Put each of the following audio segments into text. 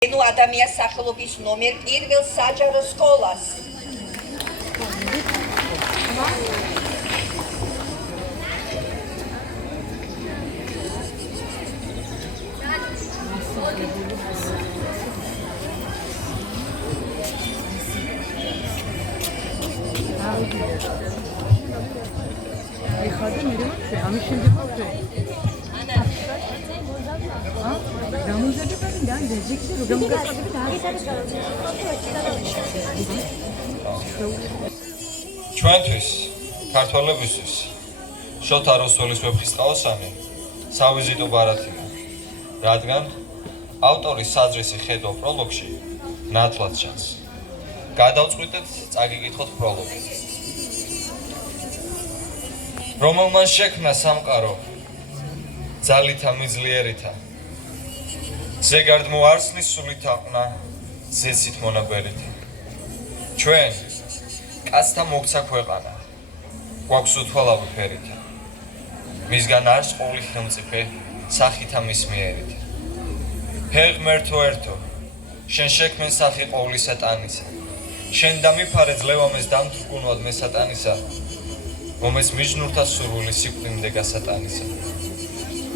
ნუ ადამიანის სახელობის ნომერ პირველ საჯარო სკოლას. ჩვენთვის, ქართველებისთვის, შოთა რუსველის ვეფხისტყაოსანი სავიზიტო ბარათია, რადგან ავტორის საზრისი ხედვა პროლოგში ნათლად ჩანს. გადავწყვიტეთ წაგიკითხოთ პროლოგი. რომელმან შექმნა სამყარო ძალითა მიძლიერითა, ზეგარდ მოარსნის სულით აყნა ზესით მონაბერითა. ჩვენ კაცთა მოგცა ქვეყანა, გვაქვს უთვალავი ფერითა, მისგან არს ყოვლი ხელმწიფე სახითა მის მიერით. ჰეღმერთო ერთო, შენ შექმენ სახი ყოვლისა ტანისა, შენ დამიფარე ძლევამეს დამთრგუნვად მე სატანისა, მომეს მიჯნურთა სურვილი სიკვდიმდე გასატანისა.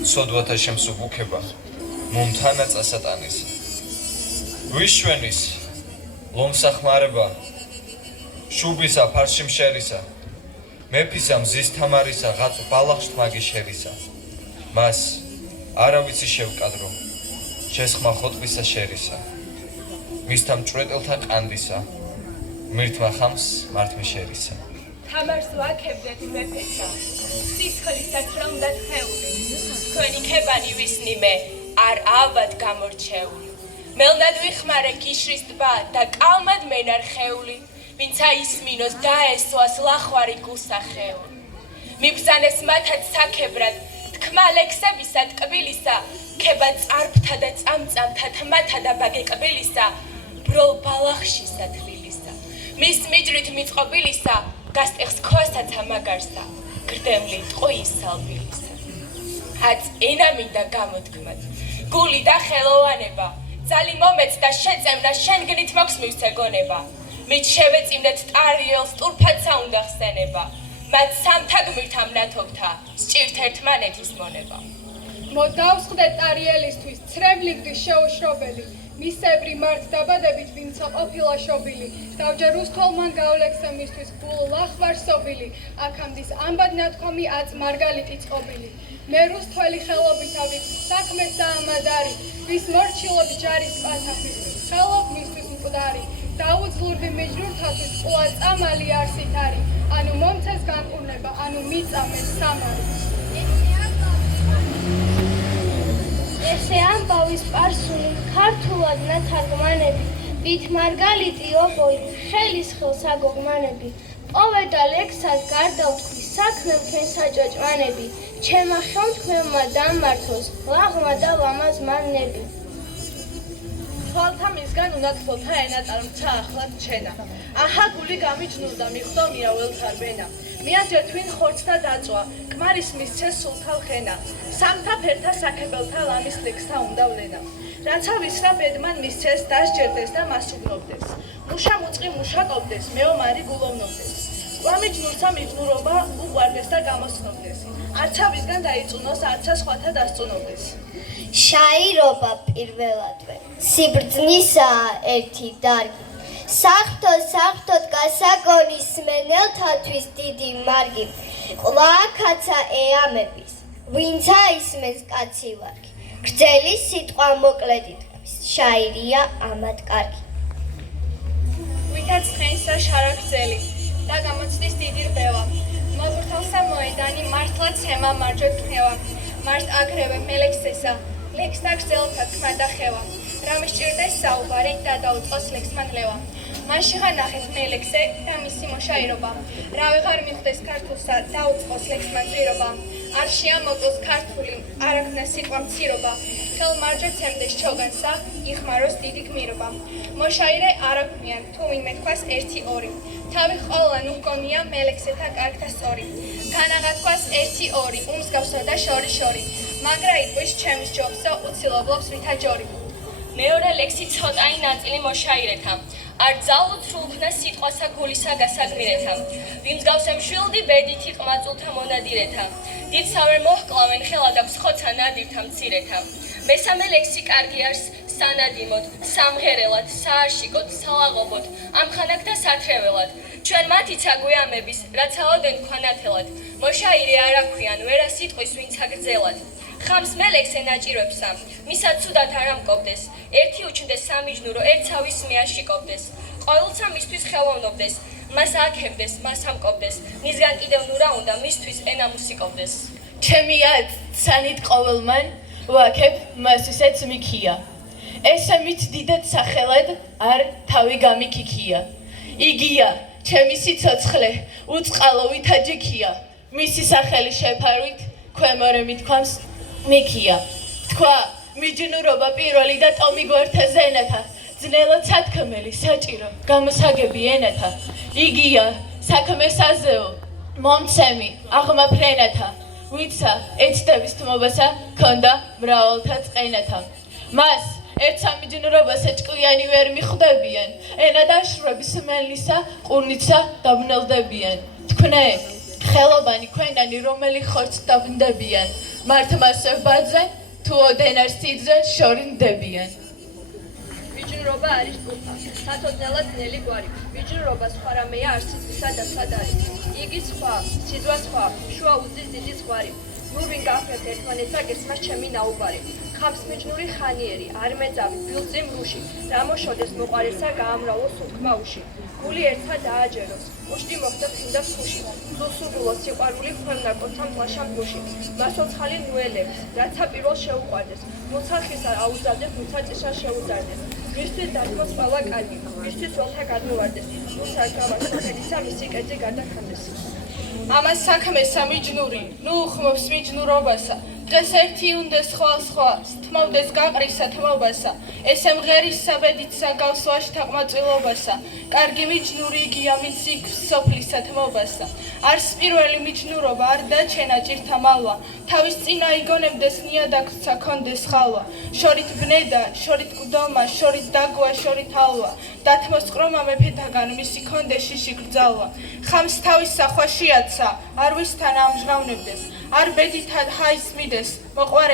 სოდვათა შემსუბუქება, მომთანაწა სატანისა. ვიშვენის, ლომსა ხმარება, შუბისა ფარშიმშერისა, მეფისა მზის თამარისა, ღაწ ბალახშ თმაგი შერისა. მას არავიცი შევკადრო, შესხმა ხოტბისა შერისა. მისთა მჭვრეტელთა ყანდისა, მირთმა ხამს მართმი შერისა. თამარს ვაქებდეთ მეფესა, სისხლისას რომ დათხეული, თქვენი ქებანი ვისნიმე, არ ავად გამორჩეული. მელნად ვიხმარე გიშრის ტბა და კალმად მენარხეული, ვინც აისმინოს დაესვას ლახვარი გულსახეული. მიბრძანეს მათად საქებრად, თქმა ლექსებისა ტკბილისა, ქება წარფთა და წამწამთა თმათა და ბაგე კბილისა, ბროლ ბალახში სათლილისა. მის მიჯრით მიწყობილისა, გასტეხს ქვასაცა მაგარსა, გრდემლი ტყუის სალბილისა. აც ენა მინდა გამოთქმად, გული და ხელოვანება, ძალი მომეც და შეწევნა შენგნით მოქვს მივცეგონება. მით შევეწიმნეთ ტარიელს ტურფაცა უნდა ხსენება, მათ სამთა გმირთ ამ ნათობთა, სჭირთ ერთმანეთის მონება. მოდავსხდეთ ტარიელისთვის, ცრემლიგდის შეუშრობელი, მისებრი მართ დაბადებით ვინცა ყოფილა შობილი, დავჯერ უსთვალმან გავლექსა მისთვის გულ ლახვარ სობილი, აქამდის ამბად ნათქვამი აწ მარგალიტი წყობილი. მე რუსთველი ხელობით ავით საქმეს და ამადარი, ვის მორჩილობ ჯარის პათახის, ხელობ მისთვის მკვდარი, დაუძლურვი მეჯნურთათვის ყუა წამალი არსით არი, ანუ მომცეს განკურნება, ანუ მიწამეს სამარი. ესე ამბავის პარსული ქართულად ნათარგმანები, ვით მარგალიტი ობოლი, ხელის ხელს აგოგმანები, პოვედა ლექსად გარდავთქვი, საქმემ თქვენ საჭოჭმანები, ჩემა ხელთქმევმა დამმართოს, ლაღმა და ლამაზ მანნები. თვალთა მისგან უნათლოთა ენაწარმცა ახლად ჩენა. აჰა გული გამიჯნურდა მიხვდომია ველთარბენა. მიაჯერ თვინ ხორცთა დაწვა, კმარის მისცეს სულთა ხენა. სამთა ფერთა საქებელთა ლამის ლექსთა უნდა ვლენა. რაცა ვისრა ბედმან მისცეს დასჯერდეს და მასუბნობდეს. მუშა მუწყი მუშაკობდეს, მეომარი გულოვნობდეს. კვამიჯნურთა მიჯნურობა უყვარდეს და გამოსცნობდეს. არცა ვისგან დაიწუნოს, არცა სხვათა დასწუნობდეს. შაირობა პირველადვე, სიბრძნისაა ერთი დარგი. საღვთოდ გასაგონისმენელთათვის დიდი მარგი, ყლააქაცა ეამების, ვინც აისმენს კაცი ვარგი. გრძელი სიტყვა მოკლედ ითქმის, შაირია ამად კარგი. ვითაც ცხენსა შარაგრძელი და გამოცდის დიდი რბევა, მოგვრთელსა მოედანი მართლაც ჰემა მარჯვედ ქნევა, მართ აგრევე მელექსესა, ლექსთა გრძელთა თქმა და ხევა, რამე სჭირდეს საუბარი და დაუწყოს ლექსმა ნლევა. მაშიღა ნახეთ მელექსე და მისი მოშაირობა, რა ვეღარ მიხვდეს ქართულსა დაუწყოს ლექსმა ძვირობა, არ შეამოწოს ქართული, არ აქნა სიტყვა მცირობა, ხელ მარჯვედ ცემდეს ჩოგანსა, იხმაროს დიდი გმირობა. მოშაირე არ აქვმიან, თუ ვინმე თქვას 1-2, თავი ყოვლან უგონია მელექსეთა კარგთა სწორი. განაღა თქვას 1-2, უმსგავსა და შორი, მაგრა იტყვის ჩემს ჯობსო, უცილობლობს ვითა ჯორი. მეორე ლექსი ცოტაი ნაწილი მოშაირეთა. არ ძალუთ სრულქნა სიტყვასა გულისა გასაგმირეთა. ვიმსგავს ემშვილდი ბედითი ყმაწულთა მონადირეთა. დიდ სავერ მოჰკლავენ ხელად აქვს ხოცა ნადირთა მცირეთა. მესამე ლექსი კარგი არის სანადიმოდ, სამღერელად, საარშიკოდ, სალაღობოდ, ამხანაგ და სათრეველად. ჩვენ მათიცა გვეამების, რაც ალოდენ ქვანათელად. მოშაირე არ აქვიან, ვერა სიტყვის ვინც აგრძელად. ხამს მელექსე ნაჭირებსა, მისად ცუდად არ ამკობდეს. ერთი უჩნდეს სამიჯნურო, ერთსავის მეაშიკობდეს. ყოველცა მისთვის ხელოვნობდეს, მას აკებდეს, მას ამკობდეს. მისგან კიდევ ნურა უნდა, მისთვის ენა მუსიკობდეს. ჩემია ცანით ყოველმან ვაკებ მას ისეც მიქია. ესე მით დიდად სახელად არ თავი გამიქიქია. იგია ჩემი სიცოცხლე უწყალო ვითაჯიქია. მისი სახელი შეფარვით ქვემორე მithქვამს მიქია. თქვა მიჯნურობა პირველი და ტომი გვერდზე ენათა. ძნელად სათქმელი საჭირო გამოსაგები ენათა. იგია საქმე საზეო მომცემი აღმაფრენათა. ვიცა ეცდების თმობასა ქონდა მრავალთა წყენათა. მას ერთ სამიჯნურობასა ჭკვიანი ვერ მიხვდებიან. ენა დაშრობის მელნისა ყურნიცა დაბნელდებიან. თქვნე ხელობანი ქვენანი რომელი ხორცს დაბნდებიან. მართ მასე ბაძენ თუ ოდენარ სიძენ შორინდებიან. მიჯნურობა არის გუფა, სათოდნელად ძნელი გვარი. მიჯნურობა სხვა რამეა არსისისა და სად არის. იგი სხვა, სიძვა სხვა, შუა უზის დიდი ზღვარი. ნუ ვინ გახდეთ ერთმანეთსა გესმას ჩემი ნაუბარი. ხამს მიჯნური ხანიერი, არ მეძავი, ბილწი მრუში. რა მოშოდეს მოყარესა გაამრავლო სულთქმა უში. გული ერთსა დააჯეროს, მუშტი მოხდა ფინდა ფუში. სულსუგულო სიყვარული ხვევნა კოცა მლაშა მგუში. მასოცხალი ნუელებს, რაცა პირველ შეუყვარდეს. მოცახისა აუზარდეს, მუცა ჭიშა შეუზარდეს. ვისთვის დათმოს ყველა კარგი, ვისთვის ველთა გადმოვარდეს. მუცა გამახსენისა მისი კერძი გადახანდეს. ამას საქმეს სამიჯნური, ნუ ხმობს მიჯნურობასა. დღეს ერთი უნდეს ხვალ-სხვას, თმოვდეს გაყრისა თმობასა. ესე მღერის საბედიცა გავს ვაშთა ყმაწვილობასა. კარგი მიჯნური იგია მიციქ სოფლისა თმობასა. არს პირველი მიჯნურობა არ დაჩენა ჭირთა მალვა. თავის წინა იგონებდეს ნიადაგსა კონდეს ხალვა. შორით ბნედა, შორით ყდომა, შორით დაგვა, შორით ალვა. დათმოს ყრომა მეფეთაგან მისი კონდეს შიში გრძალვა. ხამს თავის სახვა შეაცა, არ ვისთან ამჟღავნებდეს. არ ბედითად ჰაის მიდეს, მოყვარეს